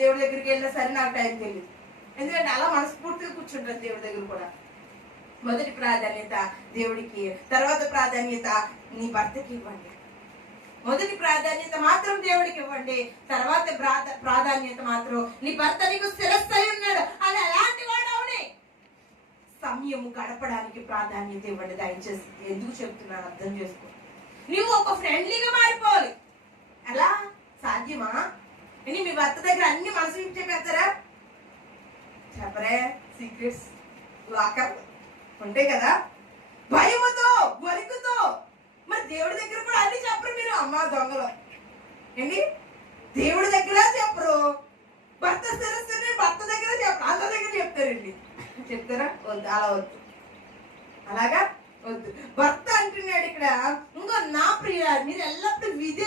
దేవుడి దగ్గరికి వెళ్ళినా సరే నాకు టైం తెలియదు. ఎందుకంటే అలా మనస్ఫూర్తిగా కూర్చుంటారు దేవుడి దగ్గర కూడా. మొదటి ప్రాధాన్యత దేవుడికి, తర్వాత ప్రాధాన్యత నీ భర్తకి ఇవ్వండి. మొదటి ప్రాధాన్యత మాత్రం దేవుడికి ఇవ్వండి, తర్వాత ప్రాధాన్యత మాత్రం నీ భర్త నీకు శిరస్సు ఉన్నాడు అని అలాంటి వాడు అవునే సమయము గడపడానికి ప్రాధాన్యత ఇవ్వండి దయచేసి. ఎందుకు చెప్తున్నాను అర్థం చేసుకో. నువ్వు ఒక ఫ్రెండ్లీగా మారిపోవాలి. ఎలా సాధ్యమా? మీ భర్త దగ్గర అన్ని మనసు చెప్పేస్తారా? చెప్పరే. సీక్రెట్స్ లాకర్ ఉంటాయి కదా, భయముతో వణుకుతో. మరి దేవుడి దగ్గర కూడా అన్ని చెప్పరు మీరు. అమ్మ దొంగలు ఏంటి, దేవుడి దగ్గర చెప్పరు, భర్త శిరస్సుని భర్త దగ్గర చెప్పరు, అందరి దగ్గర చెప్తారండి. చెప్తారా? వద్దు, అలా వద్దు, అలాగా వద్దు. భర్త అంటున్నాడు ఇక్కడ, ఇంకో నా ప్రియ మీరు ఎల్లప్పుడూ విధే